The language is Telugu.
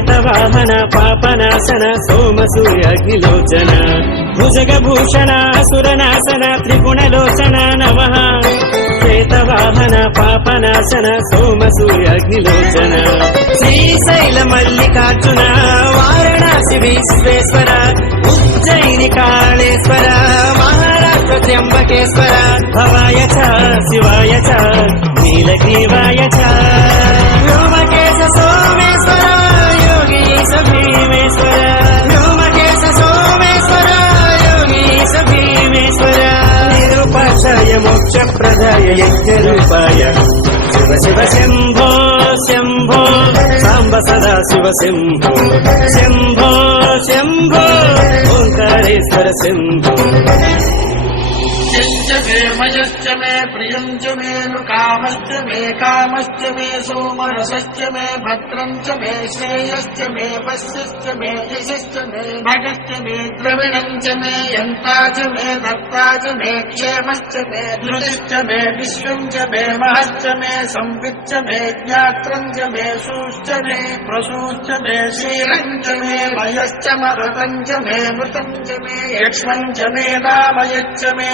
శ్వేతవాహన పాపనాశన సోమసూర్యాగ్నిలోచన భుజగభూషణ సురనాశన త్రిగుణలోచన నమః శ్వేతవాహన పాపనాశన సోమసూర్యాగ్నిలోచన శ్రీశైల మల్లికార్జున వారణాసి విశ్వేశ్వర ఉజ్జయిని కాళేశ్వర మహారాష్ట్ర త్ర్యంబకేశ్వర భవాయ చ శివాయ చ నీలగ్రీవాయ చ వ్యోమకేశ సోమేశ్వర యోగీశ భీమేశ్వర వ్యోమకేశ సోమేశ్వర యోగీశ భీమేశ్వర నిరుపాక్షాయ మోక్షప్రదాయ యజ్ఞరూపాయ శివ శివ శంభో శంభో సాంబ సదా శివ శంభో శంభో శంభో ఓంకారేశ్వర శంభో मे मयश्च मे प्रियञ्च मे कामश्च मे सोमरसश्च मे भद्रञ्च मे श्रेयश्च मे वश्यश्च मे यशश्च मे भगश्च मे द्रविणञ्च मे यन्ता च मे धर्ता च मे क्षेमश्च मे धृतिश्च मे विश्वञ्च मे महश्च मे संविच्च मे ज्ञात्रञ्च मे सूश्च मे प्रसूश्च मे श्रीरञ्च मे मयश्च मरुतञ्च मे मृतञ्च मे यक्ष्मञ्च मे नामयच्च मे